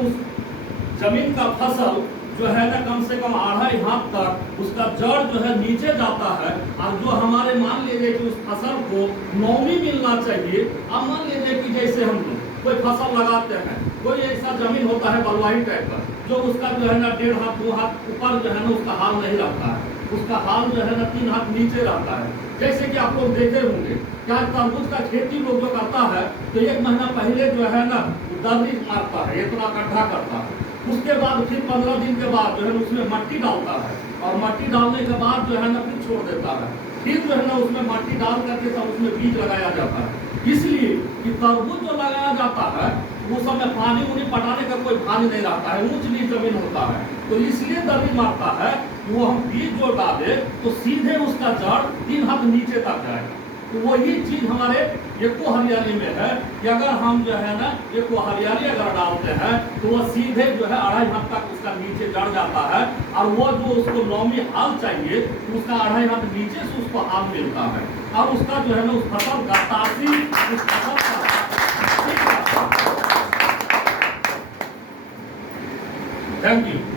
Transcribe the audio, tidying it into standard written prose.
उस जमीन का फसल जो है ना कम से कम 2.5 हाथ तक उसका जड़ जो है नीचे जाता है। और जो हमारे मान लीजिए कि उस फसल को नमी मिलना चाहिए। अब मान लीजिए कि जैसे हम लोग कोई फसल लगाते हैं, कोई ऐसा जमीन होता है बलुआही टाइप का, जो उसका जो है ना 1.5 हाथ 2 हाथ ऊपर जो है ना उसका हाल नहीं रहता है, उसका हाल जो है ना 3 हाथ नीचे रहता है। जैसे कि आप लोग देखे होंगे क्या तरबूज का खेती लोग जो करता है तो 1 महीना पहले जो है ना दर्री मारता है, इतना गड्ढा करता है। उसके बाद फिर 15 दिन के बाद जो है उसमें मट्टी डालता है और मट्टी डालने के बाद जो है ना फिर छोड़ देता है। फिर जो है ना उसमें मट्टी डाल करके तब उसमें बीज लगाया जाता है। इसलिए कि तरबूज जो लगाया जाता है वो समय पानी उनी पटाने का कोई भारी नहीं रहता है, ऊंच नीच जमीन होता है। तो इसलिए दर्री मारता है कि वो हम बीज जो डाले तो सीधे उसका जड़ 3 हाथ नीचे तक जाएगा। तो वही चीज हमारे एको हरियाली में है कि अगर हम जो है ना एको हरियाली अगर डालते हैं तो वह सीधे जो है 2.5 हाथ तक उसका नीचे जड़ जाता है। और वो जो उसको नमी हाल चाहिए तो उसका 2.5 हाथ नीचे से उसको हाल मिलता है। और उसका जो है ना उस फसल का तासीर उस फसल का। Thank you.